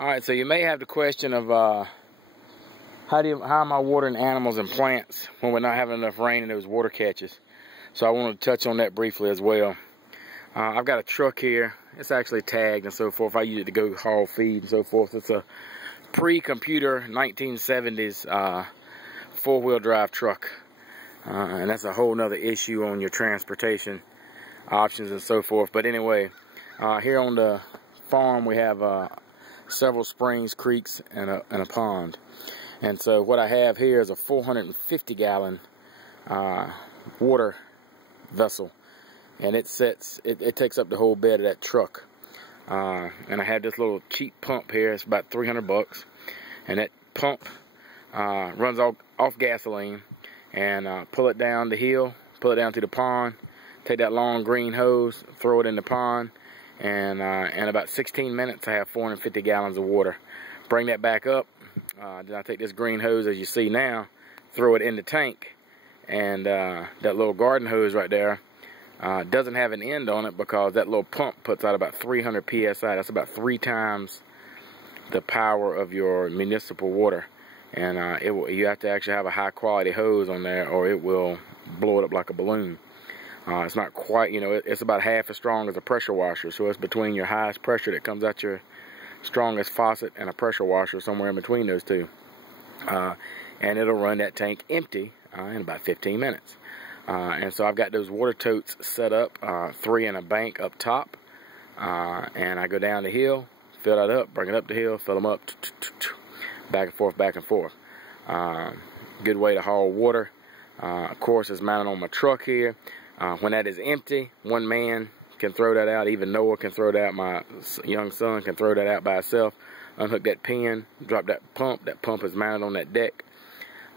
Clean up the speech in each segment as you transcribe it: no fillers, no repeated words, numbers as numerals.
Alright, so you may have the question of how am I watering animals and plants when we're not having enough rain in those water catches. So I want to touch on that briefly as well. I've got a truck here. It's actually tagged and so forth. I use it to go haul feed and so forth. It's a pre-computer 1970s four-wheel drive truck. And that's a whole nother issue on your transportation options and so forth. But anyway, here on the farm we have several springs, creeks, and a pond. And so what I have here is a 450-gallon water vessel, and it takes up the whole bed of that truck. And I have this little cheap pump here. It's about 300 bucks, and that pump runs off gasoline, and pull it down the hill, pull it down to the pond, take that long green hose, throw it in the pond, and in about 16 minutes I have 450 gallons of water. Bring that back up, then I take this green hose as you see now, throw it in the tank, and that little garden hose right there doesn't have an end on it because that little pump puts out about 300 psi. That's about 3 times the power of your municipal water, and you have to actually have a high quality hose on there or it will blow it up like a balloon. It's not quite, it's about half as strong as a pressure washer, so it's between your highest pressure that comes out your strongest faucet and a pressure washer, somewhere in between those two. And it'll run that tank empty in about 15 minutes. And so I've got those water totes set up, 3 in a bank up top, and I go down the hill, fill that up, bring it up the hill, fill them up, back and forth, back and forth. Good way to haul water. Of course, it's mounted on my truck here. When that is empty, one man can throw that out. Even Noah can throw that out. My young son can throw that out by himself. Unhook that pin, drop that pump. That pump is mounted on that deck.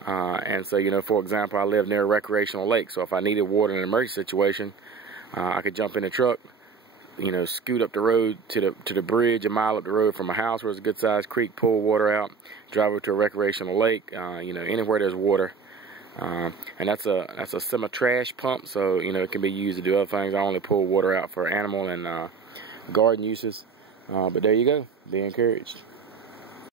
And so, for example, I live near a recreational lake. So if I needed water in an emergency situation, I could jump in the truck, scoot up the road to the bridge, a mile up the road from my house where it's a good sized creek, pull water out, drive over to a recreational lake, anywhere there's water. And that's a semi-trash pump, so it can be used to do other things. I only pull water out for animal and garden uses. But there you go. Be encouraged.